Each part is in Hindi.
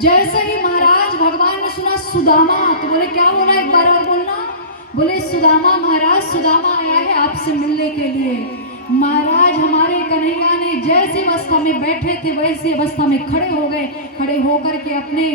जैसे ही महाराज भगवान ने सुना सुदामा, तो बोले क्या बोला, एक बार और बोलना। बोले सुदामा, महाराज सुदामा आया है आपसे मिलने के लिए। महाराज हमारे कन्हैया ने जैसी अवस्था में बैठे थे वैसी अवस्था में खड़े हो गए। खड़े होकर के अपने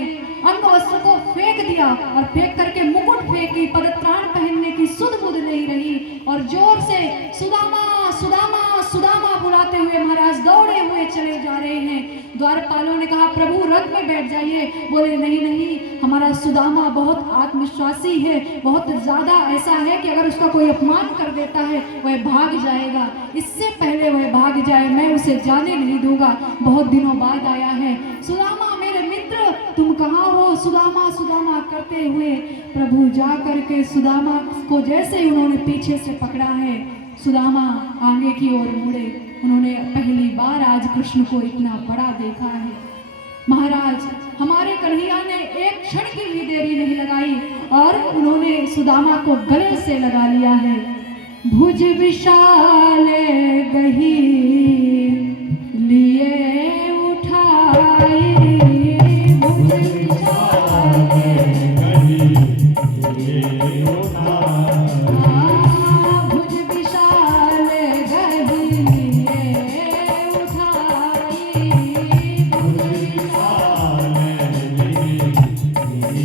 अंग वस्त्र को फेंक दिया और फेंक करके मुकुट फेंकी, पदत्राण पहनने की सुध बुध नहीं रही और जोर से सुदामा सुदामा सुदामा बुलाते हुए महाराज दौड़े हुए चले जा रहे हैं। द्वारपालों ने कहा प्रभु रथ में बैठ जाइए। बोले नहीं नहीं, हमारा सुदामा बहुत आत्मविश्वासी है, बहुत ज्यादा ऐसा है कि अगर उसका कोई अपमान कर देता है वह भाग जाएगा, इससे पहले वह भाग जाए मैं उसे जाने नहीं दूंगा। बहुत दिनों बाद आया है। सुदामा मेरे मित्र तुम कहाँ हो, सुदामा सुदामा करते हुए प्रभु जा करके सुदामा को जैसे ही उन्होंने पीछे से पकड़ा है, सुदामा आगे की ओर मुड़े। उन्होंने पहली बार आज कृष्ण को इतना बड़ा देखा है। महाराज हमारे कन्हैया ने एक क्षण की भी देरी नहीं लगाई और उन्होंने सुदामा को गले से लगा लिया है। भुज विशाल गही लिए उठाई, भुज विशाल गही लिए उठाई, भुज विशाल गही लिए उठाई, भुज विशाल गही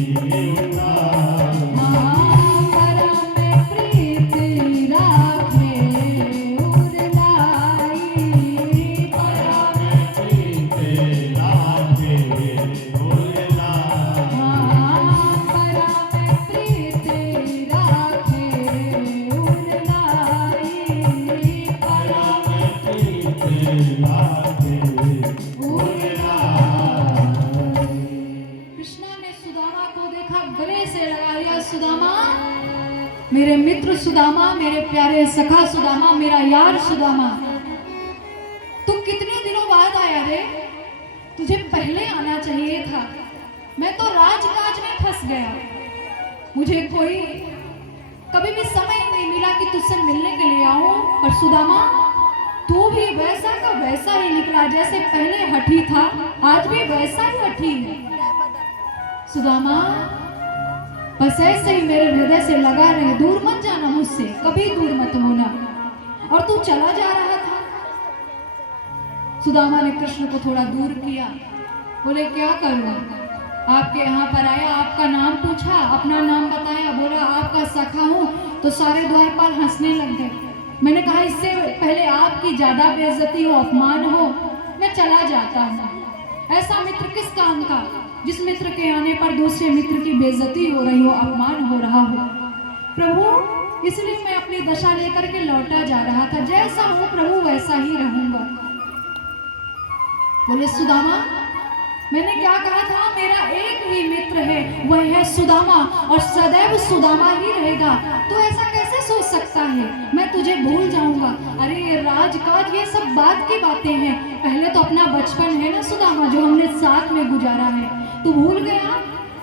लिए उठाई, परम प्रीति राखे उरलाई, परम प्रीति राखे उरलाई, परम प्रीति राखे उरलाई, परम प्रीति राखे उरलाई। कृष्णा ने सुदामा को देखा, गले से लगा लिया। सुदामा मेरे मित्र सुदामा, मेरे प्यारे सखा सुदामा, मेरा यार सुदामा, तू कितने दिनों बाद आया रे? तुझे पहले आना चाहिए था। मैं तो राजकाज में फंस गया, मुझे कोई कभी भी समय नहीं मिला कि तुझसे मिलने के लिए आऊं। पर सुदामा तू भी वैसा का वैसा ही निकला, जैसे पहले हठी था आज भी वैसा ही हठी है। सुदामा बस ऐसे ही मेरे हृदय से लगा रहे, दूर मत जाना मुझसे, कभी दूर मत होना। और तू चला जा रहा था। सुदामा ने कृष्ण को थोड़ा दूर किया। बोले क्या करूं, आपके यहाँ पर आया, आपका नाम पूछा, अपना नाम बताया, बोला आपका सखा हूं, तो सारे द्वारपाल हंसने लग गए। मैंने कहा इससे पहले आपकी ज्यादा बेइज्जती हो, अपमान हो, मैं चला जाता हूँ। ऐसा मित्र किस काम का जिस मित्र के आने पर दूसरे मित्र की बेइज्जती हो रही हो, अपमान हो रहा हो। प्रभु इसलिए मैं अपनी दशा लेकर के लौटा जा रहा था, जैसा हूँ प्रभु वैसा ही रहूंगा। बोले सुदामा मैंने क्या कहा था, मेरा एक ही मित्र है, वह है सुदामा और सदैव सुदामा ही रहेगा। तो ऐसा कैसे सोच सकता है मैं तुझे भूल जाऊंगा? अरे ये राजकाज ये सब बात की बातें हैं, पहले तो अपना बचपन है ना सुदामा जो हमने साथ में गुजारा है। तू भूल गया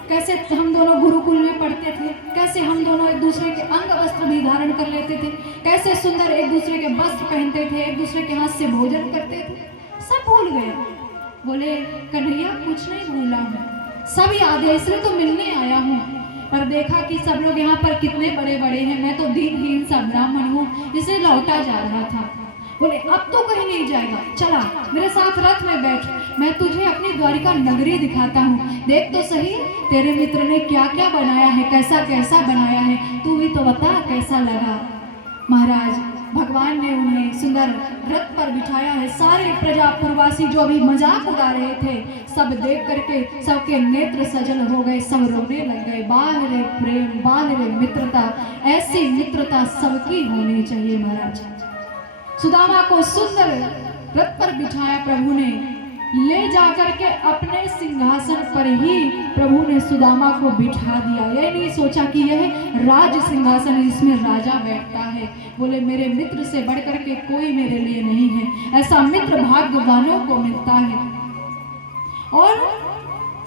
कैसे हम दोनों गुरुकुल में पढ़ते थे, कैसे हम दोनों एक दूसरे के अंग वस्त्र भी धारण कर लेते थे, कैसे सुंदर एक दूसरे के वस्त्र पहनते थे, एक दूसरे के हाथ से भोजन करते थे, सब भूल गए। बोले कन्हैया कुछ नहीं भूला हूँ, सब याद है, इसलिए तो मिलने आया हूँ। पर देखा कि सब लोग यहाँ पर कितने बड़े बड़े हैं, मैं तो दीनहीन सा ब्राह्मण हूँ, इसलिए लौटा जा रहा था। बोले अब तो कहीं नहीं जाएगा, चला मेरे साथ रथ में बैठ, मैं तुझे अपनी द्वारिका नगरी दिखाता हूँ। देख तो सही तेरे मित्र ने क्या क्या बनाया है, कैसा कैसा बनाया है, तू भी तो बता कैसा लगा। महाराज भगवान ने उन्हें सुंदर रथ पर बिठाया है। सारे प्रजापुरवासी जो अभी मजाक उड़ा रहे थे, सब देख करके सबके नेत्र सजल हो गए, सब रोने लग गए। बाल रे प्रेम, बाल रे मित्रता, ऐसी मित्रता सबकी होनी चाहिए। महाराज सुदामा को सुंदर रथ पर बिठाया प्रभु ने, ले जाकर के अपने सिंहासन पर ही प्रभु ने सुदामा को बिठा दिया। यह नहीं सोचा कि यह राज सिंहासन है जिसमें राजा बैठता है। बोले मेरे मित्र से बढ़कर के कोई मेरे लिए नहीं है, ऐसा मित्र भाग्यवानों को मिलता है। और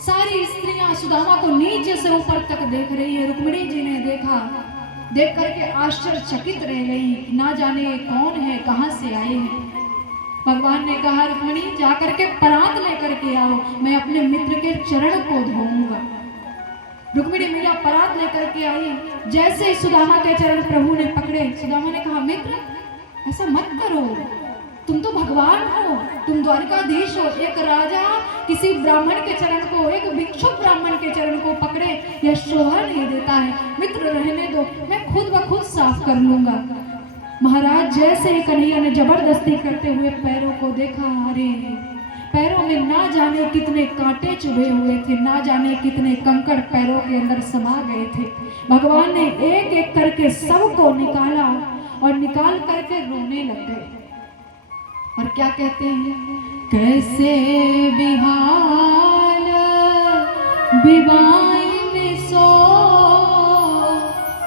सारी स्त्रियां सुदामा को नीचे से ऊपर तक देख रही है। रुक्मिणी जी ने देखा, देख करके आश्चर्यचकित रह गई, ना जाने कौन है, कहां से आए हैं। भगवान ने कहा रुक्मिणी जाकर के परात लेकर के आओ, मैं अपने मित्र के चरण को धोऊंगा। रुक्मिणी मैया परात लेकर के आई। जैसे ही सुदामा के चरण प्रभु ने पकड़े, सुदामा ने कहा मित्र ऐसा मत करो, तुम तो भगवान हो, तुम द्वारिकाधीश हो। एक राजा किसी ब्राह्मण के चरण को, एक भिक्षुक ब्राह्मण के चरण को पकड़े, यह शोभा नहीं देता है। मित्र रहने दो, मैं खुद ब खुद साफ कर लूंगा। महाराज जैसे ही कन्हैया ने जबरदस्ती करते हुए पैरों को देखा, अरे पैरों में ना जाने कितने कांटे चुभे हुए थे, ना जाने कितने कंकड़ पैरों के अंदर समा गए थे। भगवान ने एक एक करके सबको निकाला और निकाल करके रोने लग गए। और क्या कहते हैं, कैसे बिहाल बिवाइन सो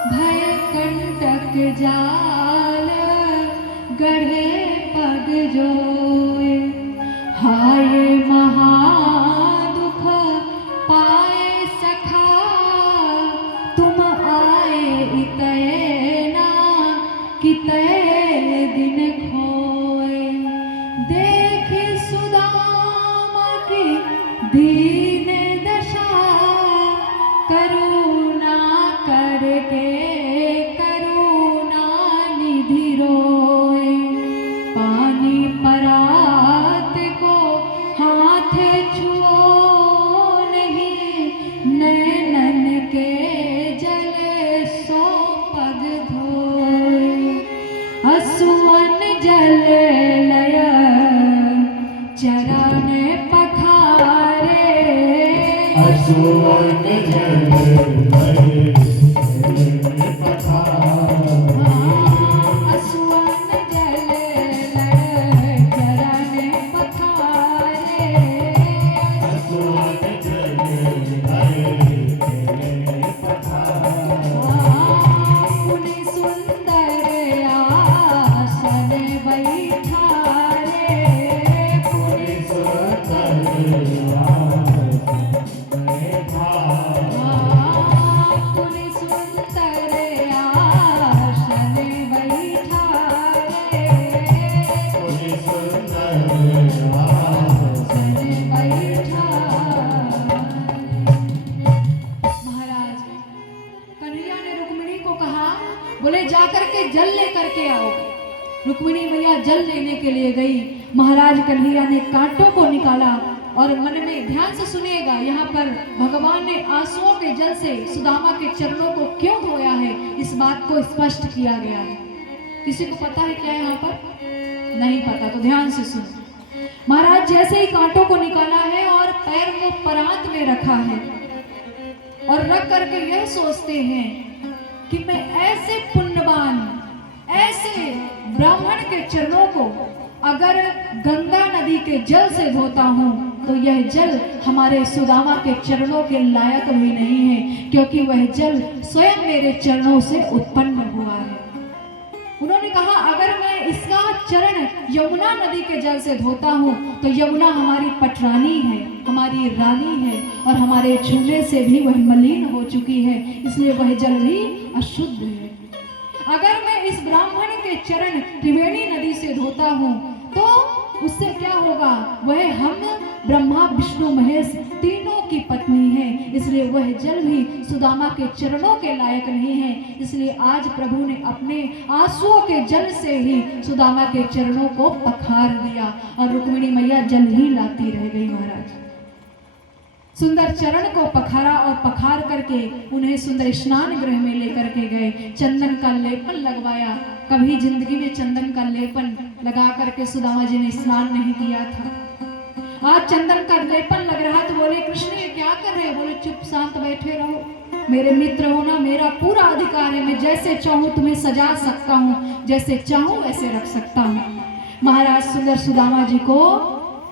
भय कंटक जाल गढ़े पग जोए, हाय महादुख पाए सखा तुम आए इतना कितने दिन खोए, देख सुदामा की दीन दशा करुणा करके करुणा निधि रोए, पानी परात को हाथ छुओ नहीं, नैनन के जल सो पग धोए, असुवन जल लय चरण पखारे, असुवन जल लय जल लेकर के आओ। रुक्मिणी मैया जल लेने के लिए गई। महाराज कन्हैया ने कांटों को निकाला और मन में ध्यान से सुनिएगा, यहाँ पर भगवान ने आंसुओं के जल से सुदामा के चरणों को क्यों धोया है, इस बात को स्पष्ट किया गया है। किसी को पता है क्या यहाँ पर? नहीं पता तो ध्यान से सुनो। महाराज जैसे ही कांटों को निकाला है और पैर को परात में रखा है और रख करके यह सोचते हैं कि मैं ऐसे पुण्यवान, ऐसे ब्राह्मण के चरणों को अगर गंगा नदी के जल से धोता हूँ तो यह जल हमारे सुदामा के चरणों के लायक भी नहीं है, क्योंकि वह जल स्वयं मेरे चरणों से उत्पन्न हुआ है। उन्होंने कहा अगर मैं इसका चरण यमुना नदी के जल से धोता हूँ तो यमुना हमारी पटरानी है, हमारी रानी है और हमारे छूने से भी वह मलिन हो चुकी है, इसलिए वह जल भी अशुद्ध है। अगर मैं इस ब्राह्मण के चरण त्रिवेणी नदी से धोता हूँ तो उससे क्या होगा, वह हम ब्रह्मा विष्णु महेश तीनों की पत्नी है, इसलिए वह जल भी सुदामा के चरणों के लायक नहीं है। इसलिए आज प्रभु ने अपने आंसुओं के जल से ही सुदामा के चरणों को पखार दिया और रुक्मिणी मैया जल ही लाती रह गई। महाराज सुंदर चरण को पखारा और पखार करके उन्हें सुंदर स्नान गृह में लेकर के गए। चंदन का लेपन लगवाया, कभी जिंदगी में चंदन का लेपन लगा करके सुदामा जी ने स्नान नहीं किया था। आज चंदन का लेपन लग रहा तो बोले कृष्ण ये क्या कर रहे हो? बोले चुप शांत बैठे रहो, मेरे मित्र हो ना, मेरा पूरा अधिकार है, मैं जैसे चाहूँ तुम्हें सजा सकता हूँ, जैसे चाहूँ वैसे रख सकता हूँ। महाराज सुंदर सुदामा जी को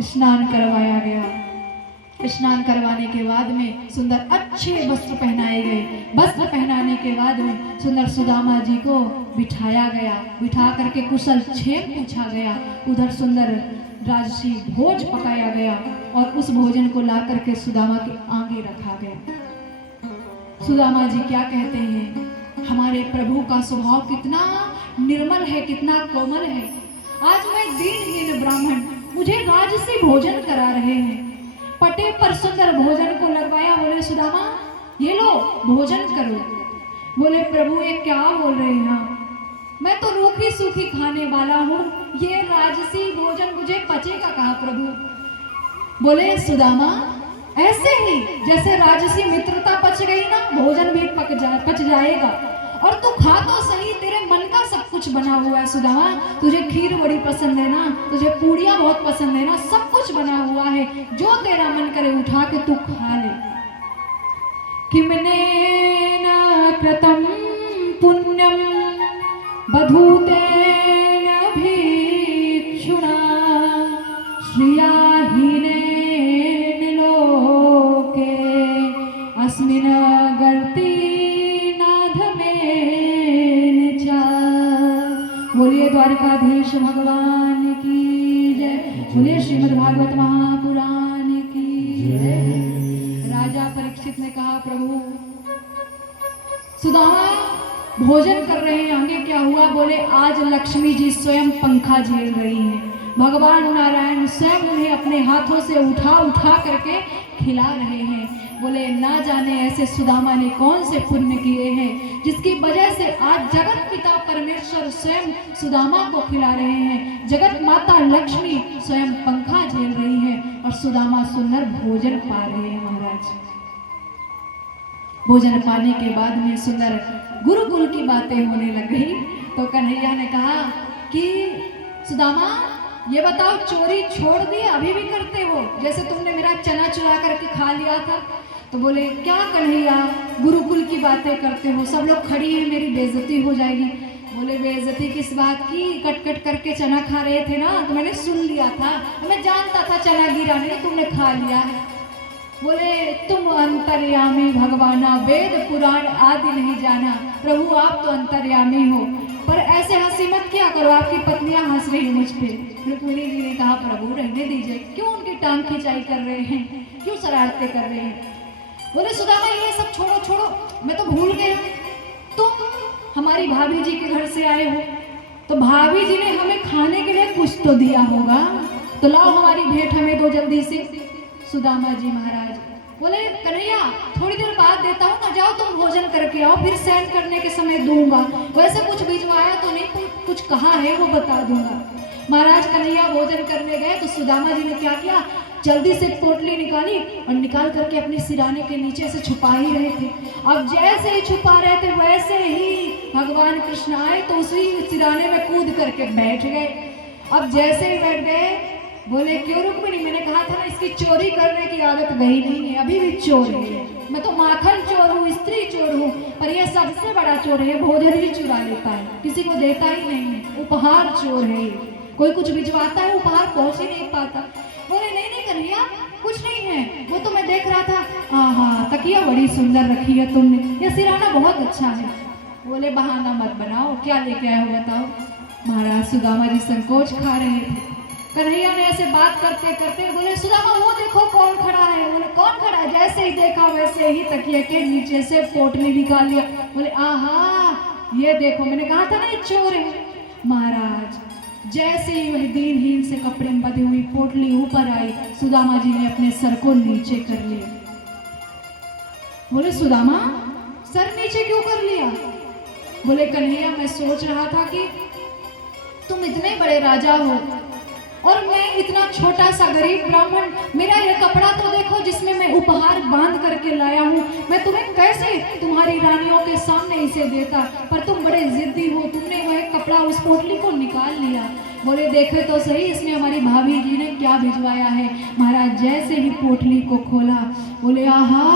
स्नान करवाया गया। स्नान करवाने के बाद में सुंदर अच्छे वस्त्र पहनाए गए। वस्त्र पहनाने के बाद में सुंदर सुदामा जी को बिठाया गया, बिठा करके कुशल क्षेम पूछा गया। उधर सुंदर राजसी भोज पकाया गया और उस भोजन को ला करके सुदामा के आगे रखा गया। सुदामा जी क्या कहते हैं, हमारे प्रभु का स्वभाव कितना निर्मल है, कितना कोमल है। आज मैं दीनहीन ब्राह्मण, मुझे राजसी भोजन करा रहे हैं। पटे पर सुंदर भोजन को लगवाया। बोले सुदामा ये लो भोजन करो। बोले प्रभु ये क्या बोल रहे हैं आप? मैं तो रूखी सूखी खाने वाला हूँ, ये राजसी भोजन मुझे पचेगा कहाँ प्रभु? बोले सुदामा ऐसे ही जैसे राजसी मित्रता पच गई ना, भोजन भी पच जाएगा। और तू खा तो सही, तेरे मन का सब कुछ बना हुआ है सुदामा। तुझे खीर बड़ी पसंद है ना, तुझे पूड़ियाँ बहुत पसंद है ना, सब कुछ बना हुआ है, जो तेरा मन करे उठा के तू खा ले। किमनेन कृतं पुण्यं बधूतेन भिक्षुणा श्रिया हीनेन लोके अस्मिन् गर्ति नाधमेन च। बोलिए द्वारकाधीश भगवान की जय। बोलिए श्रीमद् भागवत महापुराण की जय। राजा परीक्षित ने कहा प्रभु सुदामा भोजन कर रहे हैं, आगे क्या हुआ? बोले आज लक्ष्मी जी स्वयं पंखा झेल रही हैं, भगवान नारायण स्वयं उन्हें अपने हाथों से उठा उठा करके खिला रहे हैं। बोले ना जाने ऐसे सुदामा ने कौन से पुण्य किए हैं जिसकी वजह से आज जगत पिता परमेश्वर स्वयं सुदामा को खिला रहे हैं, जगत माता लक्ष्मी स्वयं पंखा झेल रही है और सुदामा सुंदर भोजन पा रहे हैं। महाराज भोजन पाने के बाद में सुंदर गुरुकुल की बातें होने लग गई। तो कन्हैया ने कहा कि सुदामा ये बताओ चोरी छोड़ दी अभी भी करते हो? जैसे तुमने मेरा चना चुरा करके खा लिया था। तो बोले क्या कन्हैया गुरुकुल की बातें करते हो, सब लोग खड़ी हैं, मेरी बेइज्जती हो जाएगी। बोले बेइज्जती किस बात की? कट कट करके चना खा रहे थे ना, तो मैंने सुन लिया था, मैं जानता था चना गिरा नहीं, तुमने खा लिया है। बोले तुम अंतर्यामी भगवाना, वेद पुराण आदि नहीं जाना। प्रभु आप तो अंतर्यामी हो, पर ऐसे हंसी मत किया करो, आपकी पत्नियां हंस रही मुझ पे। रुक्मिणी जी ने कहा प्रभु रहने दीजिए, क्यों उनकी टांग खिंचाई कर रहे हैं, क्यों शरारतें कर रहे हैं? बोले सुदामा ये सब छोड़ो छोड़ो, मैं तो भूल गया, तुम हमारी भाभी जी के घर से आए हो, तो भाभी जी ने हमें खाने के लिए कुछ तो दिया होगा, तो लाओ हमारी भेंट हमें दो जल्दी से। सुदामा जी महाराज बोले कन्हैया थोड़ी देर बाद देता हूँ ना, जाओ तुम भोजन करके आओ, फिर शयन करने के समय दूंगा। वैसे कुछ भिजवाया तो नहीं, कुछ कहा है वो बता दूंगा। महाराज कन्हैया भोजन करने गए तो सुदामा जी ने क्या किया, जल्दी से पोटली निकाली और निकाल करके अपने सिराने के नीचे से छुपा ही रहे थे। अब जैसे ही छुपा रहे थे वैसे ही भगवान कृष्ण आए तो उसी सिराने में कूद करके बैठ गए। अब जैसे ही बैठ गए बोले क्यों रुक्मिणी, मैंने कहा था ना इसकी चोरी करने की आदत गई नहीं है, अभी भी चोर है। मैं तो माखन चोर हूँ, स्त्री चोर हूँ, पर यह सबसे बड़ा चोर है, भोजन ही चुरा लेता है, किसी को देता ही नहीं है, उपहार चोर है। कोई कुछ भिजवाता है उपहार पहुँच ही नहीं पाता। बोले नहीं नहीं कन्हैया कुछ नहीं है, वो तो मैं देख रहा था, हाँ हाँ तकिया बड़ी सुंदर रखी है तुमने, यह सिराना बहुत अच्छा है। बोले बहाना मत बनाओ, क्या लेके आए हो बताओ। महाराज सुदामा जी संकोच खा रहे थे। कन्हैया ने ऐसे बात करते करते बोले सुदामा वो देखो कौन खड़ा है। बोले कौन खड़ा है? जैसे ही देखा वैसे ही तकिए के नीचे से पोटली निकाल लिया। बोले आहा ये देखो, मैंने कहा था ना ये चोर है। महाराज जैसे ही वही दीनहीन से कपड़े में बंधी हुई पोटली ऊपर आई, सुदामा जी ने अपने सर को नीचे कर लिया। बोले सुदामा सर नीचे क्यों कर लिया? बोले कन्हैया मैं सोच रहा था कि तुम इतने बड़े राजा हो और मैं इतना छोटा सा गरीब ब्राह्मण, मेरा ये कपड़ा तो देखो जिसमें मैं उपहार बांध करके लाया हूँ, मैं तुम्हें कैसे तुम्हारी रानियों के सामने इसे देता, पर तुम बड़े जिद्दी हो, तुमने वह कपड़ा उस पोटली को निकाल लिया। बोले देखे तो सही इसमें हमारी भाभी जी ने क्या भिजवाया है। महाराज जैसे ही पोटली को खोला बोले आहा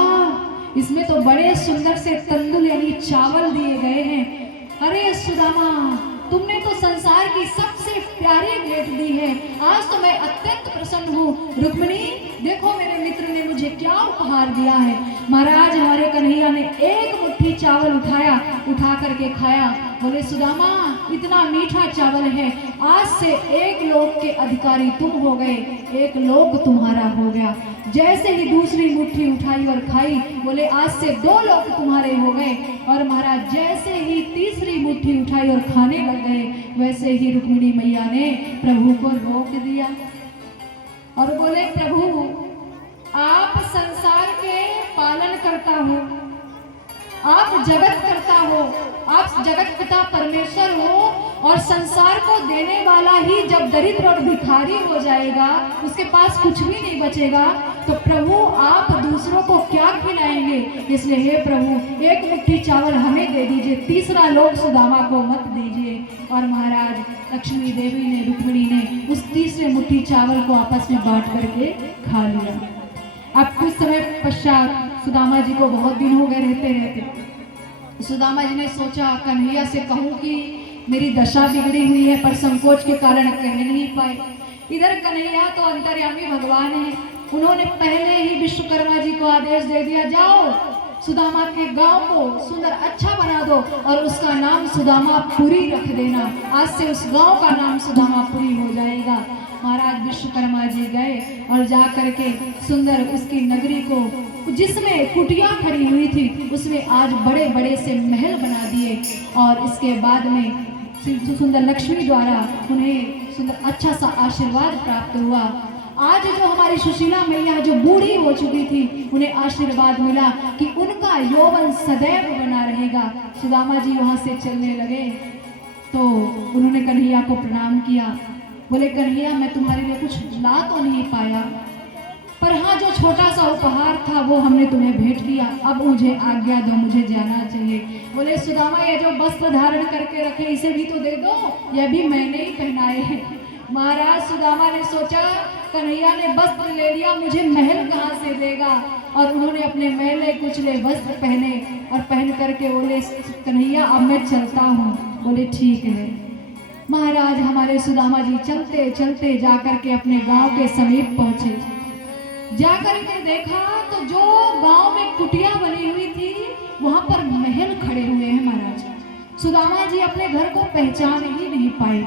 इसमें तो बड़े सुंदर से तंदुल यानी चावल दिए गए हैं। अरे सुदामा तुमने तो संसार की सबसे प्यारी भेंट दी है, आज तो मैं अत्यंत प्रसन्न हूँ। रुक्मिणी देखो मेरे मित्र ने मुझे क्या उपहार दिया है। महाराज हमारे कन्हैया ने एक मुट्ठी चावल उठाया, उठा करके खाया। बोले सुदामा इतना मीठा चावल है, आज से 1 लोक के अधिकारी तुम हो गए, 1 लोक तुम्हारा हो गया। जैसे ही दूसरी मुट्ठी उठाई और खाई, बोले आज से 2 लोक तुम्हारे हो गए। और महाराज जैसे ही तीसरी मुट्ठी उठाई और खाने लग गए, वैसे ही रुक्मिणी मैया ने प्रभु को रोक दिया और बोले प्रभु आप संसार के पालन करता हो, आप जगत करता हो, आप जगत पिता परमेश्वर हो, और संसार को देने वाला ही जब दरिद्र और भिखारी हो जाएगा, उसके पास कुछ भी नहीं बचेगा, तो प्रभु आप दूसरों को क्या खिलाएंगे। इसलिए हे प्रभु 1 मुट्ठी चावल हमें दे दीजिए, तीसरा लोक सुदामा को मत दीजिए। और महाराज लक्ष्मी देवी ने, रुक्मिणी ने उस तीसरे मुट्ठी चावल को आपस में बांट करके खा लिया। अब कुछ समय पश्चात सुदामा जी को बहुत दिन हो गए रहते रहते, सुदामा जी ने सोचा कन्हैया से कहूँ कि मेरी दशा बिगड़ी हुई है, पर संकोच के कारण कह नहीं पाए। इधर कन्हैया तो अंतर्यामी भगवान है, उन्होंने पहले ही विश्वकर्मा जी को आदेश दे दिया, जाओ सुदामा के गांव को सुंदर अच्छा बना दो और उसका नाम सुदामापुरी रख देना, आज से उस गांव का नाम सुदामापुरी हो जाएगा। महाराज विश्वकर्मा जी गए और जा करके सुंदर उसकी नगरी को, जिसमें कुटिया खड़ी हुई थी, उसमें आज बड़े बड़े से महल बना दिए। और इसके बाद में सुंदर लक्ष्मी द्वारा उन्हें सुंदर अच्छा सा आशीर्वाद प्राप्त हुआ। आज जो हमारी सुशीला मैया जो बूढ़ी हो चुकी थी, उन्हें आशीर्वाद मिला कि उनका यौवन सदैव बना रहेगा। सुदामा जी वहाँ से चलने लगे तो उन्होंने कन्हैया को प्रणाम किया, बोले कन्हैया मैं तुम्हारे लिए कुछ ला तो नहीं पाया, पर हाँ जो छोटा सा उपहार था वो हमने तुम्हें भेंट किया, अब मुझे आज्ञा दो, मुझे जाना चाहिए। बोले सुदामा ये जो वस्त्र धारण करके रखे इसे भी तो दे दो, यह भी मैंने ही पहनाए हैं। महाराज सुदामा ने सोचा कन्हैया ने वस्त्र ले लिया, मुझे महल कहाँ से देगा, और उन्होंने अपने मैले कुचले वस्त्र पहने और पहन करके बोले कन्हैया अब मैं चलता हूँ। बोले ठीक है। महाराज हमारे सुदामा जी चलते चलते जाकर के अपने गांव के समीप पहुंचे, जाकर के देखा तो जो गांव में कुटिया बनी हुई थी वहां पर महल खड़े हुए हैं। महाराज सुदामा जी अपने घर को पहचान ही नहीं पाए।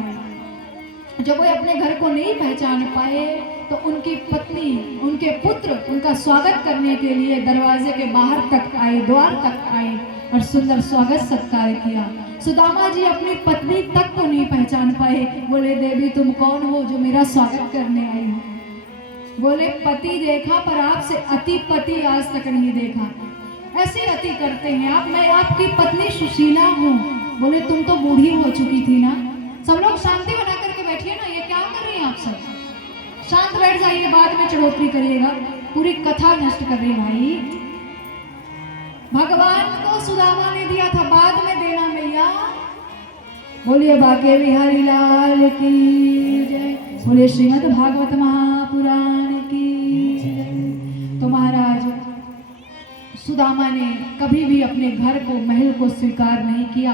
जब वो अपने घर को नहीं पहचान पाए तो उनकी पत्नी, उनके पुत्र उनका स्वागत करने के लिए दरवाजे के बाहर तक आए, द्वार तक आए और सुंदर स्वागत सत्कार किया। सुदामा जी अपनी पत्नी तक को नहीं पहचान पाए। बोले देवी तुम कौन हो जो मेरा स्वागत करने आई हो। बोले पति देखा पर आपसे अति पति आज तक नहीं देखा, ऐसे अति करते हैं आप, मैं आपकी पत्नी सुशीला हूँ। बोले तुम तो बूढ़ी हो चुकी थी ना। सब लोग शांति बना करके बैठिए ना, ये क्या कर रही हैं आप सब, शांत बैठ जाइए, बाद में चढ़ोतरी करिएगा, पूरी कथा नष्ट कर रही भाई। भगवान को सुदामा ने दिया था, बाद में देना मैया। बोलिए बाके बिहारी लाल की जय, बोलिए श्रीमद् भागवत महापुराण की जय। तो महाराज सुदामा ने कभी भी अपने घर को, महल को स्वीकार नहीं किया।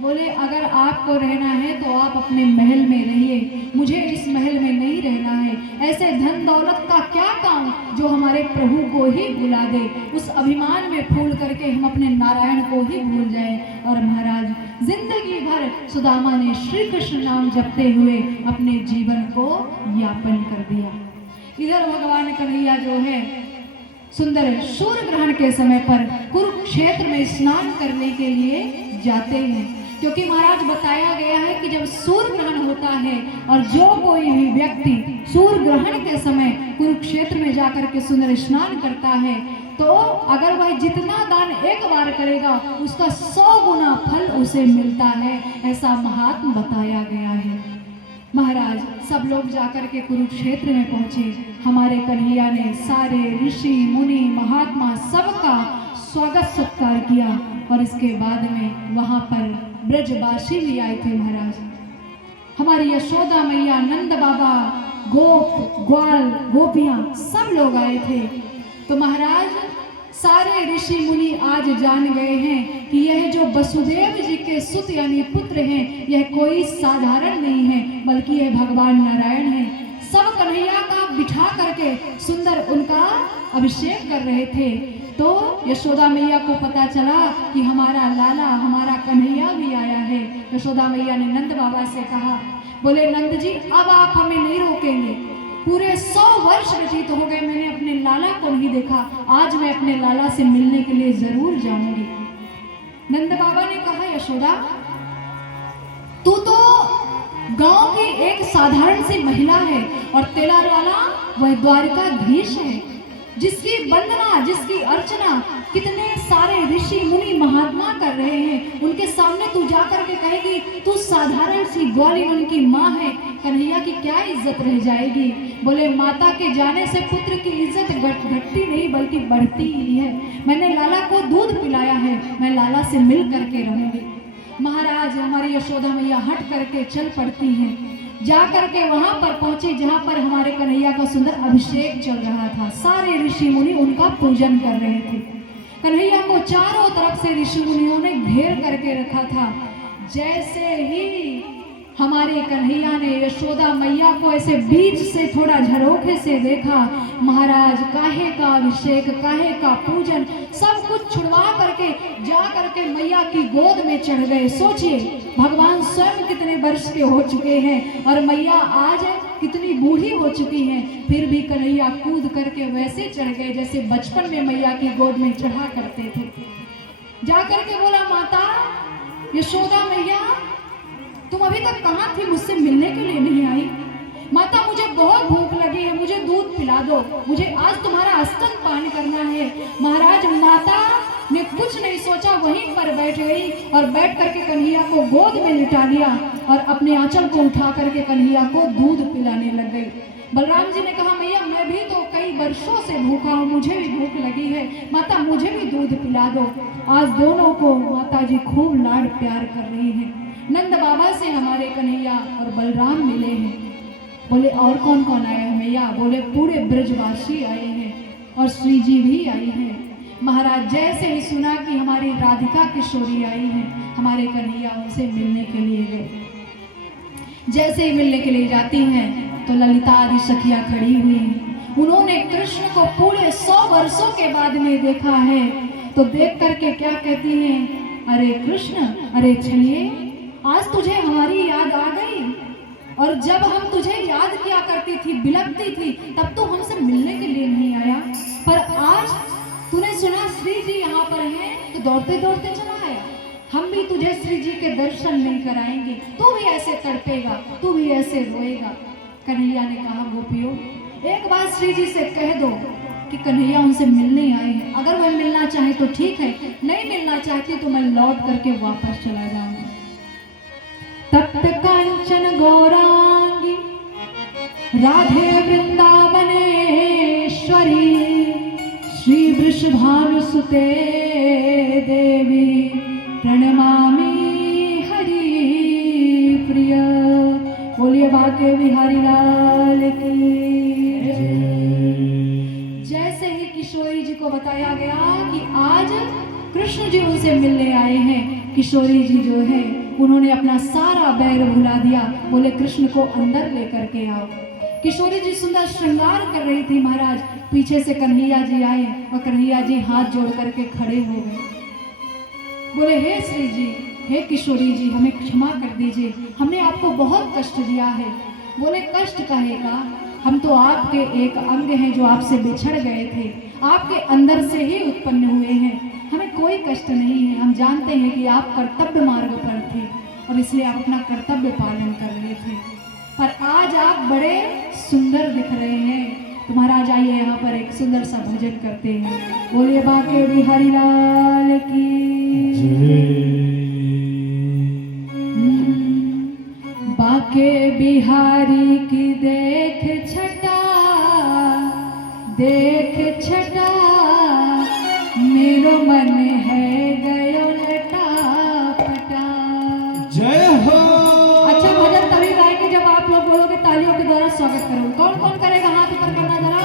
बोले अगर आपको रहना है तो आप अपने महल में रहिए, मुझे इस महल में नहीं रहना है। ऐसे धन दौलत का क्या काम जो हमारे प्रभु को ही भुला दे, उस अभिमान में फूल करके हम अपने नारायण को ही भूल जाएं। और महाराज जिंदगी भर सुदामा ने श्री कृष्ण नाम जपते हुए अपने जीवन को यापन कर दिया। इधर भगवान कन्हैया जो है सुंदर सूर्य ग्रहण के समय पर कुरुक्षेत्र में स्नान करने के लिए जाते हैं, क्योंकि महाराज बताया गया है कि जब सूर्य ग्रहण होता है और जो कोई भी व्यक्ति सूर्य ग्रहण के समय कुरुक्षेत्र में जाकर के सुंदर स्नान करता है तो अगर वह जितना दान एक बार करेगा उसका 100 गुना फल उसे मिलता है, ऐसा महात्म बताया गया है। महाराज सब लोग जाकर के कुरुक्षेत्र में पहुंचे। हमारे कन्हैया ने सारे ऋषि मुनि महात्मा सबका स्वागत सत्कार किया और इसके बाद में वहां पर ब्रजवासी भी आए थे। महाराज हमारी यशोदा मैया, नंद बाबा, गोप ग्वाल गोपियां सब लोग आए थे। तो महाराज सारे ऋषि मुनि आज जान गए हैं कि यह जो वसुदेव जी के सुत यानी पुत्र हैं, यह कोई साधारण नहीं है बल्कि यह भगवान नारायण हैं। सब कन्हैया का बिठा करके सुंदर उनका अभिषेक कर रहे थे। तो यशोदा मैया को पता चला कि हमारा लाला, हमारा कन्हैया भी आया है। यशोदा मैया ने नंद बाबा से कहा, बोले नंद जी अब आप हमें नहीं रोकेंगे, पूरे 100 वर्ष व्यतीत हो गए, मैंने अपने लाला को नहीं देखा, आज मैं अपने लाला से मिलने के लिए जरूर जाऊंगी। नंद बाबा ने कहा, यशोदा तू तो गांव की एक साधारण सी महिला है और तेरा लाला वह द्वारिकाधीश है, जिसकी वंदना, जिसकी अर्चना कितने सारे ऋषि मुनि महात्मा कर रहे हैं, उनके सामने तू जाकर के कहेगी तू साधारण सी ग्वालिन उनकी माँ है, कन्हैया की क्या इज्जत रह जाएगी। बोले माता के जाने से पुत्र की इज्जत घटती नहीं बल्कि बढ़ती ही है। मैंने लाला को दूध पिलाया है, मैं लाला से मिल करके रहूंगी। महाराज हमारी यशोदा मैया हट करके चल पड़ती हैं, जा करके वहां पर पहुंचे जहां पर हमारे कन्हैया का सुंदर अभिषेक चल रहा था। सारे ऋषि मुनि उनका पूजन कर रहे थे। कन्हैया को चारों तरफ से ऋषि मुनियों ने घेर करके रखा था। जैसे ही हमारे कन्हैया ने यशोदा मैया को ऐसे बीच से थोड़ा झरोखे से देखा, महाराज काहे का अभिषेक, काहे का पूजन, सब कुछ छुड़वा करके जा करके मैया की गोद में चढ़ गए। सोचिए भगवान स्वयं कितने वर्ष के हो चुके हैं और मैया आज कितनी बूढ़ी हो चुकी हैं, फिर भी कन्हैया कूद करके वैसे चढ़ गए जैसे बचपन में मैया की गोद में चढ़ा करते थे। जा करके बोला, माता यशोदा मैया तुम अभी तक कहाँ थी, मुझसे मिलने के लिए नहीं आई? माता मुझे बहुत भूख लगी है, मुझे दूध पिला दो, मुझे आज तुम्हारा स्तन पान करना है। महाराज माता ने कुछ नहीं सोचा, वहीं पर बैठ गई और बैठ करके कन्हैया को गोद में लिटा लिया और अपने आंचल को उठा करके कन्हैया को दूध पिलाने लग गई। बलराम जी ने कहा, मैया मैं भी तो कई वर्षों से भूखा हूँ, मुझे भी भूख लगी है, माता मुझे भी दूध पिला दो। आज दोनों को माता जी खूब लाड प्यार कर रही है। नंद बाबा से हमारे कन्हैया और बलराम मिले हैं। बोले और कौन कौन आए हैं मैया? बोले पूरे ब्रजवासी आए हैं और श्री जी भी आई हैं। महाराज जैसे ही सुना कि हमारी राधिका किशोरी आई है, हमारे कन्हैया उनसे मिलने के लिए गए। जैसे ही मिलने के लिए जाती हैं तो ललिता आदि सखियां खड़ी हुई हैं। उन्होंने कृष्ण को पूरे 100 वर्षों के बाद में देखा है, तो देख करके क्या कहती हैं, अरे कृष्ण, अरे छलिए आज तुझे हमारी याद आ गई, और जब हम तुझे याद किया करती थी, बिलखती थी, तब तो हमसे मिलने के लिए नहीं आया, पर आज तूने सुना श्री जी यहाँ पर हैं तो दौड़ते दौड़ते चला आया। हम भी तुझे श्री जी के दर्शन नहीं कराएंगे, तू भी ऐसे तड़पेगा, तू भी ऐसे रोएगा। कन्हैया ने कहा, गोपियों एक बात श्री जी से कह दो कि कन्हैया उनसे मिलने आए हैं, अगर वह मिलना चाहे तो ठीक है, नहीं मिलना चाहती तो मैं लौट करके वापस चला जाऊंगा। तप्त कांचन गौरांगी राधे वृंदावनेश्वरी श्री वृषभानुसुते देवी प्रणमामि हरि प्रिय। बोलिए बाके बिहारी लाल की। जैसे ही किशोरी जी को बताया गया कि आज कृष्ण जी उनसे मिलने आए हैं, किशोरी जी जो है उन्होंने अपना सारा बैर भुला दिया। बोले कृष्ण को अंदर लेकर के आओ। किशोरी जी सुंदर श्रृंगार कर रही थी। महाराज पीछे से कन्हैया जी आए और कन्हैया जी हाथ जोड़ करके खड़े हो गए। बोले हे श्री जी, हे किशोरी जी, हमें क्षमा कर दीजिए, हमने आपको बहुत कष्ट दिया है। बोले कष्ट कहेगा, हम तो आपके एक अंग हैं जो आपसे बिछड़ गए थे, आपके अंदर से ही उत्पन्न हुए हैं, हमें कोई कष्ट नहीं है। हम जानते हैं कि आप कर्तव्य मार्ग पर थे और इसलिए आप अपना कर्तव्य पालन कर रहे थे, पर आज आप बड़े सुंदर दिख रहे हैं। तो महाराज आइए यहाँ पर एक सुंदर सा भजन करते हैं। बोलिए बाके बिहारी लाल की। बाके बिहारी की देख छटा, देख छटा, मेरो मन है गयो लटा पटा। जय हो। अच्छा भजन तभी गाएंगे जब आप लोग बोलोगे, तालियों के द्वारा स्वागत करोगे। कौन कौन करेगा हाथ ऊपर करना जरा।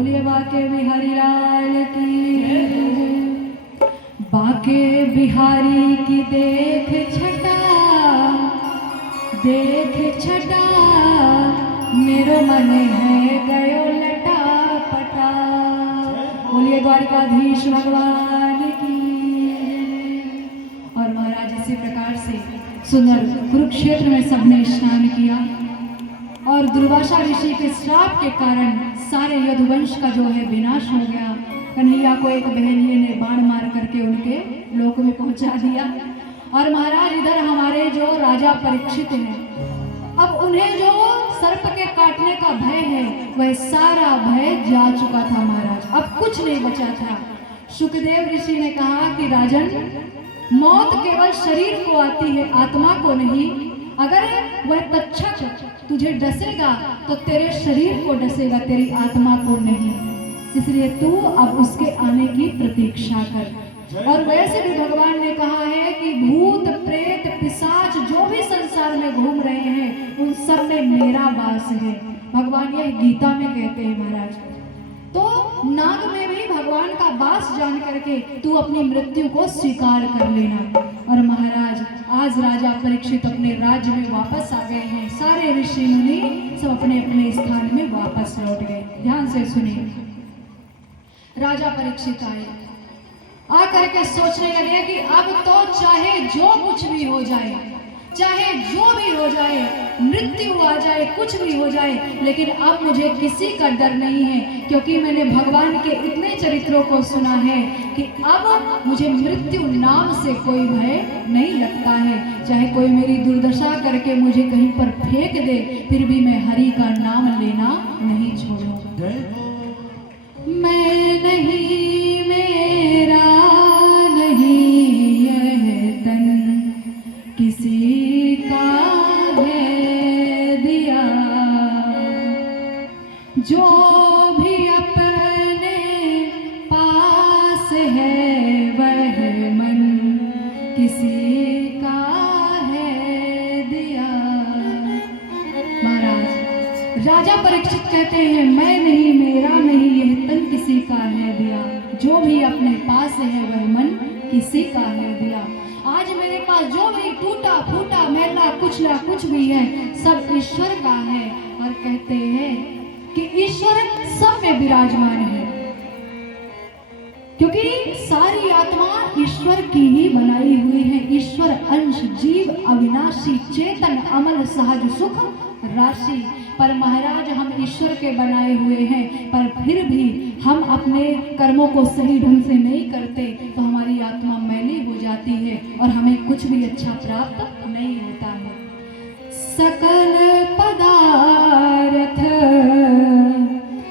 बोलिए बाके बिहारी लाल की। बाके बिहारी की देख छटा मेरो मन है गयो लटा पटा। बोलिए द्वारिकाधीश भगवान की। और महाराज इसी प्रकार से सुंदर कुरुक्षेत्र में सबने स्नान किया और दुर्वासा ऋषि के श्राप के कारण सारे यदुवंश का जो है विनाश हो गया। कन्हैया को एक बहनिये ने बाण मार करके उनके लोक में पहुंचा दिया। और महाराज इधर हमारे जो राजा परीक्षित हैं, अब उन्हें जो सर्प के काटने का भय है वह सारा भय जा चुका था महाराज, अब कुछ नहीं बचा था। सुखदेव ऋषि ने कहा कि राजन, मौत केवल शरीर को आती है, आत्मा को नहीं। अगर वह तक्षक तुझे डसेगा तो तेरे शरीर को डसेगा, तेरी आत्मा को नहीं। इसलिए तू अब उसके आने की प्रतीक्षा कर। और वैसे भी भगवान ने कहा है कि भूत प्रेत पिशाच जो भी संसार में घूम रहे हैं उन सब में मेरा वास है। भगवान यह गीता में कहते हैं महाराज। तो नाग में भी भगवान का वास जान करके तू अपनी मृत्यु को स्वीकार कर लेना। और महाराज आज राजा परीक्षित अपने राज्य में वापस आ गए हैं। सारे ऋषि मुनि सब अपने अपने स्थान में वापस लौट गए। ध्यान से सुनिए। राजा परीक्षित आए, आकर के सोचने लगे कि अब तो चाहे जो कुछ भी हो जाए, चाहे जो भी हो जाए, मृत्यु आ जाए, कुछ भी हो जाए, लेकिन अब मुझे किसी का डर नहीं है, क्योंकि मैंने भगवान के इतने चरित्रों को सुना है कि अब मुझे मृत्यु नाम से कोई भय नहीं लगता है। चाहे कोई मेरी दुर्दशा करके मुझे कहीं पर फेंक दे, फिर भी मैं हरि का नाम लेना नहीं छोड़ूंगा। मैं नहीं, मेरा नहीं यह तन, किसी का है दिया, जो भी अपने पास है वह मन, किसी का है दिया। महाराज राजा परीक्षित कहते हैं, मैं नहीं, मेरा नहीं यह तन, किसी का है दिया, जो भी अपने पास है वह मन, किसी का है दिया। आज मेरे पास जो भी टूटा फूटा मैला कुचला कुछ भी है सब ईश्वर का है। और कहते हैं कि ईश्वर सब में विराजमान है, क्योंकि सारी आत्मा ईश्वर की ही बनाई हुई है। ईश्वर अंश जीव अविनाशी चेतन अमल सहज सुख राशि। पर महाराज हम ईश्वर के बनाए हुए हैं, पर फिर भी हम अपने कर्मों को सही ढंग से नहीं करते तो हमारी आत्मा मैली हो जाती है और हमें कुछ भी अच्छा प्राप्त नहीं होता है। सकल पदार्थ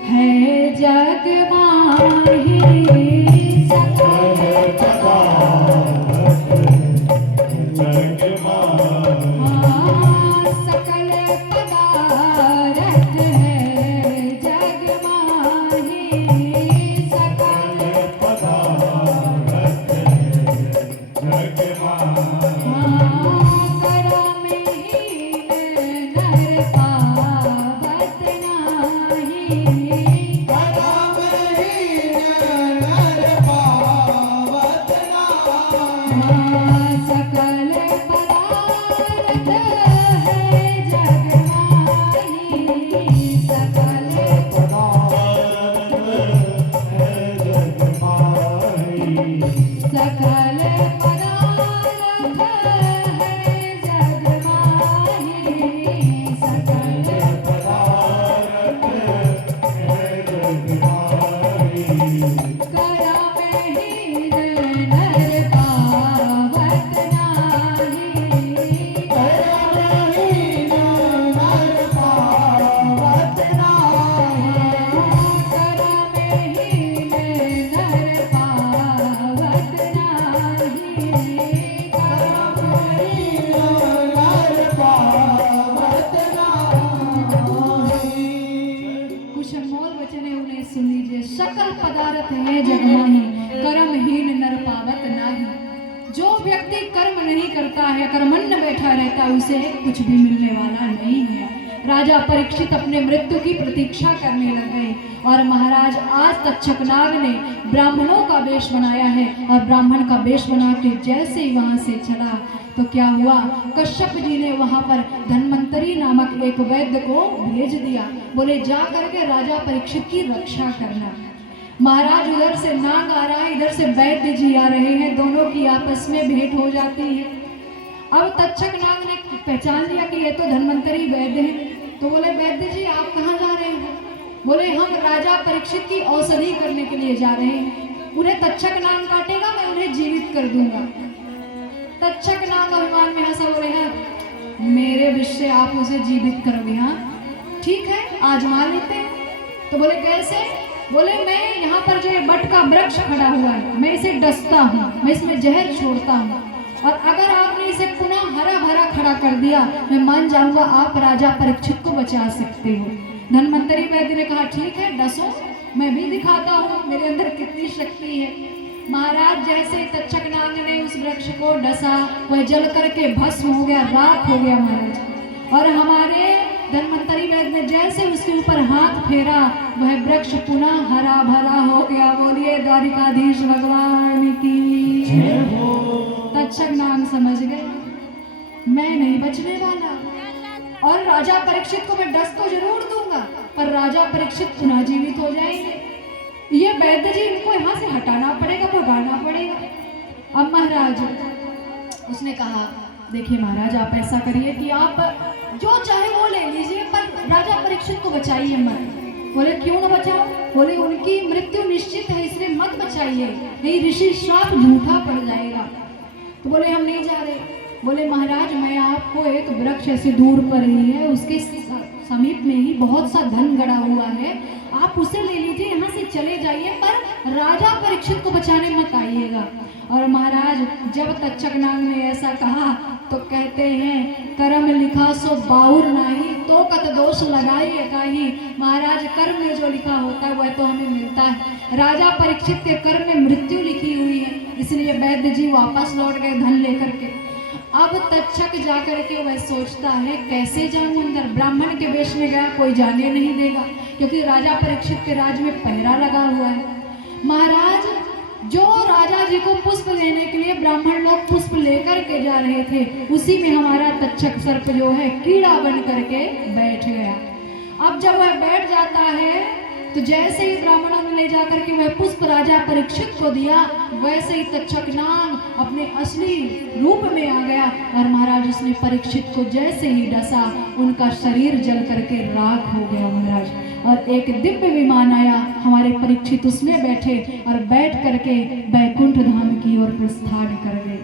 है जग माही, सकल पदार्थ जग माही, सकल पदार्थ है जग माही, सकल पदार्थ जग माही। करम हीन नर पावत नाही, करम हीन नर पावत नाही, सकल पदार्थ है जग माही, सकल पदार्थ है जग माही, सकल पदार्थ है जग माही, सकल पदार्थ है जग माही। करम हीन नर पावत नाही, करम हीन नर पावत नाही, करम हीन नर पावत नाही, करम हीन नर पावत नाही। कुछ अनमोल वचन है, उन्हें सुन लीजिए। सकल पदार्थ है जग माही, कर्महीन नर पावत नाही। जो व्यक्ति कर्म नहीं करता है, कर्मण्य बैठा रहता है, उसे कुछ भी मिलने वाला नहीं है। राजा परीक्षित अपने मृत्यु की प्रतीक्षा करने लग गए। और महाराज आज तक्षकनाग ने ब्राह्मणों का वेश बनाया है और ब्राह्मण का वेश बना के जैसे ही वहां से चला तो क्या हुआ, कश्यप जी ने वहां पर धन्वंतरी नामक एक वैद्य को भेज दिया। बोले जा करके राजा परीक्षित की रक्षा करना। महाराज उधर से नाग आ रहा है, इधर से वैद्य जी आ रहे हैं, दोनों की आपस में भेंट हो जाती है। अब तक्षकनाग ने पहचान लिया कि ये तो धन्वंतरी वैद्य हैं। तो बोले वैद्य जी आप कहाँ जा रहे हैं? बोले हम राजा परीक्षित की औषधि करने के लिए जा रहे हैं, उन्हें तक्षकनाग काटेगा मैं उन्हें जीवित कर दूंगा। तक्षकनाग अभिमान में हंसा, बोले हैं मेरे विष से आप उसे जीवित करोगे? हाँ ठीक है आजमा लेते हैं। तो बोले कैसे? बोले मैं यहाँ पर जो बट का वृक्ष खड़ा हुआ है मैं इसे डसता हूँ, मैं इसमें जहर छोड़ता हूँ और अगर आपने इसे पुनः हरा भरा खड़ा कर दिया मैं मान जाऊंगा आप राजा परीक्षित को बचा सकते हो। धन्वंतरी वैद्य ने कहा ठीक है डसो, मैं भी दिखाता हूँ मेरे अंदर कितनी शक्ति है। महाराज जैसे तक्षकनाग ने उस वृक्ष को डसा वह जल करके भस्म हो गया, राख हो गया महाराज। और हमारे धन्वंतरी वैद्य ने जैसे उसके ऊपर हाथ फेरा वह वृक्ष पुनः हरा भरा हो गया। बोलिए द्वारिकाधीश भगवान की। तक्षकनाग समझ गए मैं नहीं बचने वाला और राजा परीक्षित को मैं डस तो जरूर दूंगा पर राजा परीक्षित पुनः जीवित हो जाएंगे। ये वैद्य जी इनको यहाँ से हटाना पड़ेगा, भगाना पड़ेगा। अब महाराज उसने कहा देखिए महाराज आप ऐसा करिए कि आप जो चाहे वो ले लीजिए पर राजा परीक्षित को बचाइए मत। बोले क्यों न बचाओ? बोले उनकी मृत्यु निश्चित है इसलिए मत बचाइए, नहीं ऋषि श्राप झूठा पड़ जाएगा। तो बोले हम नहीं जा रहे। बोले महाराज मैं आपको एक वृक्ष ऐसे दूर पर ही है उसके समीप में ही बहुत सा धन गड़ा हुआ है, आप उसे ले लीजिए, यहाँ से चले जाइए पर राजा परीक्षित को बचाने मत आइएगा। और महाराज जब तक्षकनाग ने ऐसा कहा तो कहते हैं कर्म लिखा सो बाउर नाही तो कत दोष लगाई एकाही। महाराज कर्म में जो लिखा होता है वह तो हमें मिलता है। राजा परीक्षित के कर्म में मृत्यु लिखी हुई है इसलिए वैद्य जी वापस लौट गए धन लेकर के। अब तक्षक जाकर के वह सोचता है कैसे जाऊं अंदर, ब्राह्मण के वेश में गया कोई जाने नहीं देगा क्योंकि राजा परीक्षित के राज में पहरा लगा हुआ है। महाराज जो राजा जी को पुष्प लेने के लिए ब्राह्मण लोग पुष्प लेकर के जा रहे थे उसी में हमारा तक्षक सर्प जो है कीड़ा बन करके बैठ गया। अब जब वह बैठ जाता है तो जैसे ही ब्राह्मणों ने ले जाकर के वह पुष्प राजा परीक्षित को दिया वैसे ही तक्षकनाग अपने असली रूप में आ गया और महाराज उसने परीक्षित को जैसे ही डसा उनका शरीर जल करके राख हो गया महाराज। और एक दिव्य विमान आया, हमारे परीक्षित उसमें बैठे और बैठ करके बैकुंठ धाम की ओर प्रस्थान कर गए।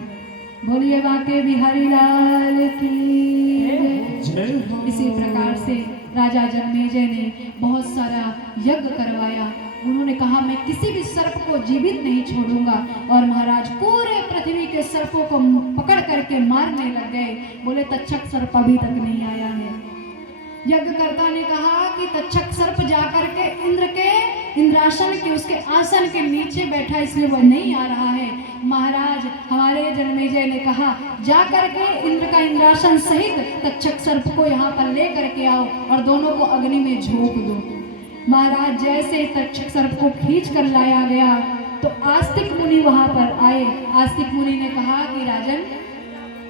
बोलिए बांके बिहारी लाल की। इसी प्रकार से राजा जन्मेजय ने बहुत सारा यज्ञ करवाया। उन्होंने कहा मैं किसी भी सर्प को जीवित नहीं छोड़ूंगा और महाराज पूरे पृथ्वी के सर्पों को पकड़ करके मारने लग गए। बोले तक्षक सर्प अभी तक नहीं आया है। यज्ञकर्ता ने कहा कि तक्षक सर्प जाकर के इंद्र के इंद्रासन के उसके आसन के नीचे बैठा इसलिए वह नहीं आ रहा है। महाराज हमारे जन्मेजय ने कहा जाकर के इंद्र का इंद्रासन सहित तक्षक सर्प को यहाँ पर ले करके आओ और दोनों को अग्नि में झोंक दो। महाराज जैसे तक्षक सर्प को खींच कर लाया गया तो आस्तिक मुनि वहां पर आए। आस्तिक मुनि ने कहा कि राजन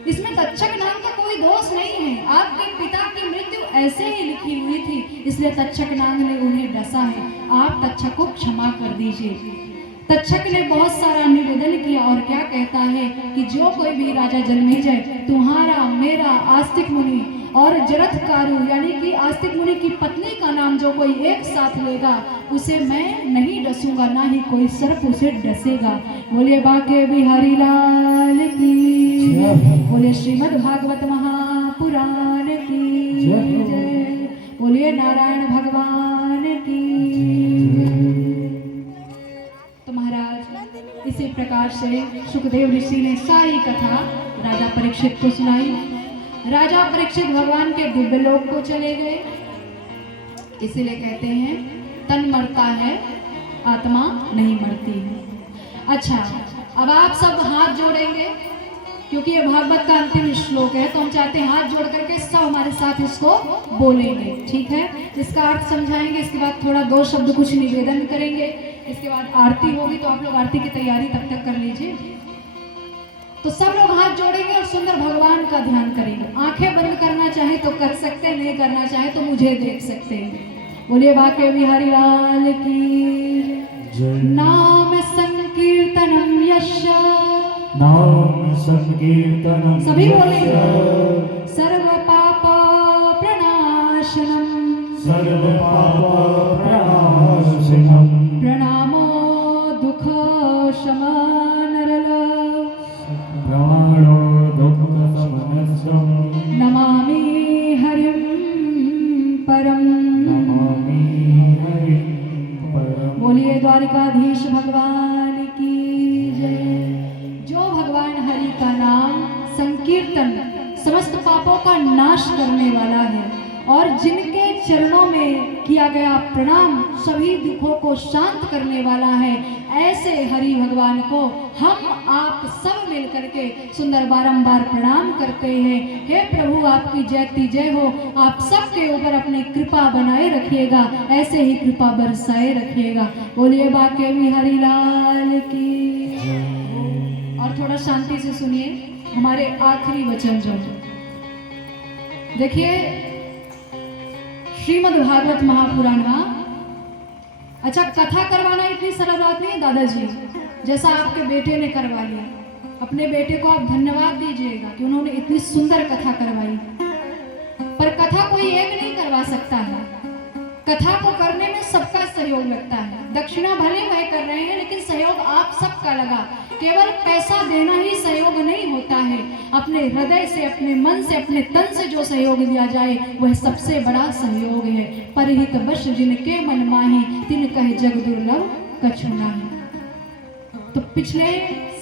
इसमें तक्षक नाम का कोई दोष नहीं है, आपके पिता की मृत्यु ऐसे ही लिखी हुई थी इसलिए तक्षक नाग ने उन्हें डसा है, आप तक्षक को क्षमा कर दीजिए। तक्षक ने बहुत सारा निवेदन किया और क्या कहता है कि जो कोई भी राजा जन्मेजय तुम्हारा मेरा आस्तिक मुनि और जरथकारु यानी कि आस्तिक मुनि की पत्नी का नाम जो कोई एक साथ लेगा उसे मैं नहीं डसूंगा, ना ही कोई सर्प उसे डसेगा। बोलिए बांके बिहारी लाल की, बोलिए श्रीमद् भागवत महापुराण की जय, बोलिए नारायण भगवान की। तो महाराज इसी प्रकार से सुखदेव ऋषि ने सारी कथा राजा परीक्षित को सुनाई। राजा परीक्षित भगवान के दिव्य लोक को चले गए। इसीलिए कहते हैं तन मरता है आत्मा नहीं मरती है। अच्छा अब आप सब हाथ जोड़ेंगे क्योंकि ये भागवत का अंतिम श्लोक है, तो हम चाहते हैं हाथ जोड़ करके सब हमारे साथ इसको बोलेंगे, ठीक है। इसका अर्थ समझाएंगे, इसके बाद थोड़ा 2 शब्द कुछ निवेदन करेंगे, इसके बाद आरती होगी, तो आप लोग आरती की तैयारी तब तक कर लीजिए। तो सब लोग हाथ जोड़ेंगे और सुंदर भगवान का ध्यान करेंगे। आंखें बंद करना चाहे तो कर सकते हैं, नहीं करना चाहे तो मुझे देख सकते हैं। बोलिए बाके बिहारी लाल की। नाम संकीर्तनम यस्य, नाम संकीर्तनम सभी बोलेंगे। सर्व पाप प्रणाशनम, सर्व पाप प्रणाशनम, प्रणामो दुख शमनरल, प्रमाणो दुख समनस्सम, नमामि हरिं परम। नमामि हरिं परम। बोलिए द्वारिकाधीश भगवान की जय। जो भगवान हरि का नाम संकीर्तन समस्त पापों का नाश करने वाला है और जिनके चरणों में किया गया प्रणाम सभी दुखों को शांत करने वाला है, ऐसे हरि भगवान को हम आप सब मिल करके सुंदर बारंबार प्रणाम करते हैं। हे प्रभु, आपकी जयती जय हो। आप सबके ऊपर अपनी कृपा बनाए रखिएगा, ऐसे ही कृपा बरसाए रखिएगा। बोलिए बाके बिहारी लाल की। और थोड़ा शांति से सुनिए हमारे आखिरी वचन जो देखिए, श्रीमद् भागवत महापुराण में, अच्छा कथा करवाना इतनी सरल बात नहीं है दादाजी, जैसा आपके बेटे ने करवा लिया। अपने बेटे को आप धन्यवाद दीजिएगा कि उन्होंने इतनी सुंदर कथा करवाई। पर कथा कोई एक नहीं करवा सकता है, कथा को करने में सबका सहयोग लगता है। दक्षिणा भले वह कर रहे हैं, लेकिन सहयोग आप सबका लगा। केवल पैसा देना ही सहयोग नहीं होता है, अपने हृदय से, अपने मन से, अपने तन से जो सहयोग दिया जाए वह सबसे बड़ा सहयोग है। परहित बश जिनके मन माही, तिन कहे जग दुर्लभ कछु नाही। तो पिछले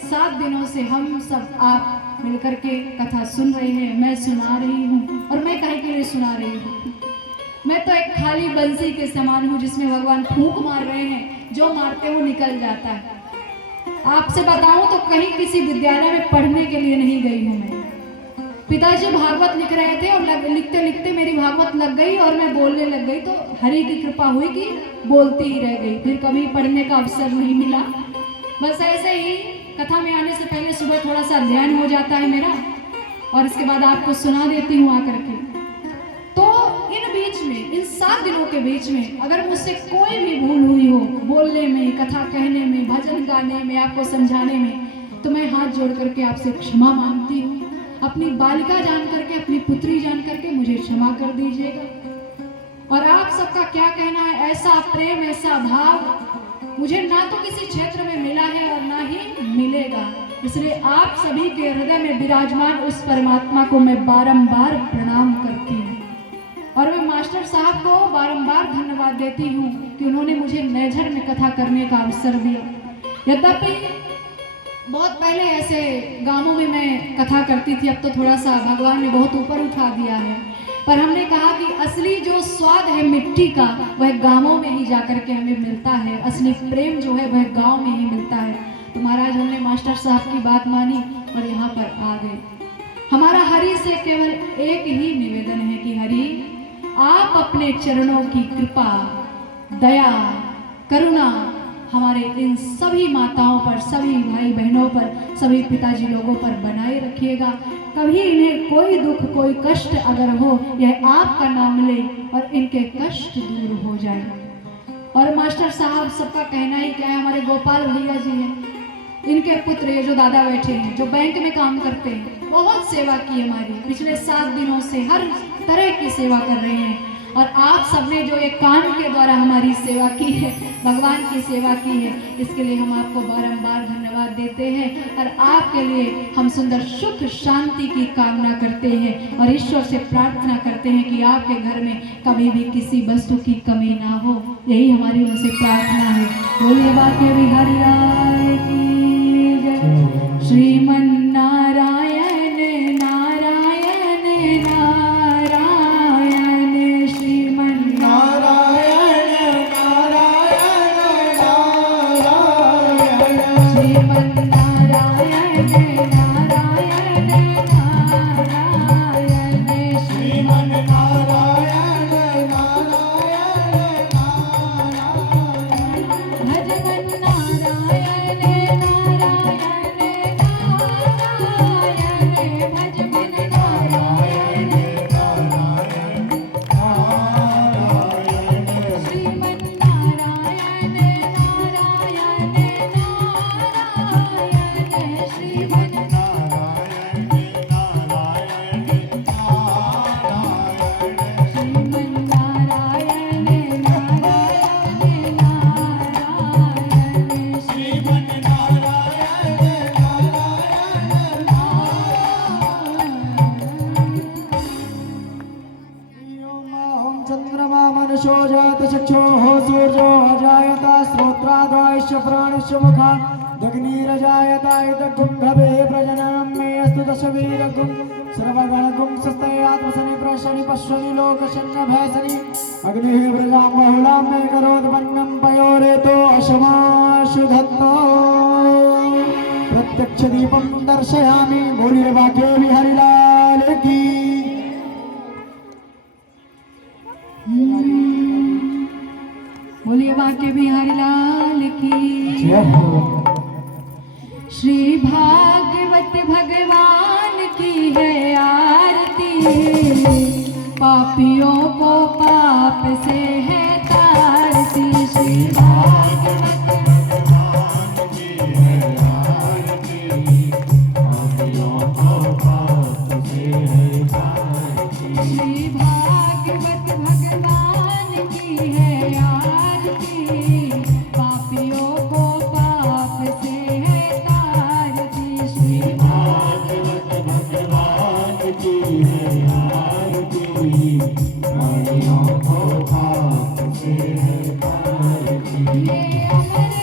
7 दिनों से हम सब आप मिलकर के कथा सुन रहे हैं, मैं सुना रही हूँ। और मैं काहे के लिए सुना रही हूँ? मैं तो एक खाली बंसी के समान हूँ जिसमें भगवान फूंक मार रहे हैं, जो मारते वो निकल जाता है। आपसे बताऊं तो कहीं किसी विद्यालय में पढ़ने के लिए नहीं गई हूँ मैं। पिताजी भागवत लिख रहे थे और लिखते लिखते मेरी भागवत लग गई और मैं बोलने लग गई, तो हरि की कृपा हुई कि बोलती ही रह गई। फिर कभी पढ़ने का अवसर नहीं मिला। बस ऐसे ही कथा में आने से पहले सुबह थोड़ा सा ध्यान हो जाता है मेरा, और इसके बाद आपको सुना देती हूँ आकर के। तो इन बीच में, इन 7 दिनों के बीच में अगर मुझसे कोई भी भूल हुई हो, बोलने में, कथा कहने में, भजन गाने में, आपको समझाने में, तो मैं हाथ जोड़ करके आपसे क्षमा मांगती हूँ। अपनी बालिका जान करके, अपनी पुत्री जान करके मुझे क्षमा कर दीजिएगा। और आप सबका क्या कहना है, ऐसा प्रेम, ऐसा भाव मुझे ना तो किसी क्षेत्र में मिला है और ना ही मिलेगा। इसलिए आप सभी के हृदय में विराजमान उस परमात्मा को मैं बारंबार प्रणाम करती हूँ। और मैं मास्टर साहब को बारंबार धन्यवाद देती हूँ कि उन्होंने मुझे नैझर में कथा करने का अवसर दिया। यद्यपि बहुत पहले ऐसे गांवों में मैं कथा करती थी, अब तो थोड़ा सा भगवान ने बहुत ऊपर उठा दिया है। पर हमने कहा कि असली जो स्वाद है मिट्टी का, वह गांवों में ही जाकर के हमें मिलता है। असली प्रेम जो है वह गांव में ही मिलता है। तो महाराज, हमने मास्टर साहब की बात मानी और यहाँ पर आ गए। हमारा हरि से केवल एक ही निवेदन है कि हरि, आप अपने चरणों की कृपा, दया, करुणा हमारे इन सभी माताओं पर, सभी भाई बहनों पर, सभी पिताजी लोगों पर बनाए रखिएगा। कभी इन्हें कोई दुख, कोई कष्ट अगर हो, यह आपका नाम ले और इनके कष्ट दूर हो जाए। और मास्टर साहब सबका कहना ही क्या है, हमारे गोपाल भैया जी हैं, इनके पुत्र ये जो दादा बैठे हैं, जो बैंक में काम करते हैं, बहुत सेवा की हमारी। पिछले 7 दिनों से हर तरह की सेवा कर रहे हैं। और आप सबने जो एक कान के द्वारा हमारी सेवा की है, भगवान की सेवा की है, इसके लिए हम आपको बारंबार धन्यवाद देते हैं। और आपके लिए हम सुंदर सुख शांति की कामना करते हैं और ईश्वर से प्रार्थना करते हैं कि आपके घर में कभी भी किसी वस्तु की कमी ना हो। यही हमारी उनसे प्रार्थना है। बोलिए बाके बिहारी लाल की जय। श्रीमन नारायण नारायण नारायण, श्रीमन नारायण नारायण नारायण, श्रीमन नारायण नारायण अजायत श्रोत्राद्वायश्च प्राणश्च मुखा दग्निरजायत इदगुंभवे प्रजननं मे अस्तु दशवीरगुं सर्वगणगुं सस्तयात्मसनि प्रशनि पश्वनि लोकशन्न भैसनि अग्निः व्रजां बहुलां मे करोद्पन्नं पयोरेतो अशमाशुधत्तो प्रत्यक्ष दीपं दर्शयामि बोलिर्वाक्ये हरिलाल की बोलिए वाक्य बिहारी लाल की जय हो। श्री भागवत भगवान की है आरती पापियों को पाप से है तारती श्री भागवत भगवान की है आरती पापियों को पाप से है तारती श्री भागवत भगवान की है आरती पापियों को पाप से है तारती श्री भागवत भगवान की है आरती पापियों को पाप से है तारती ये अमर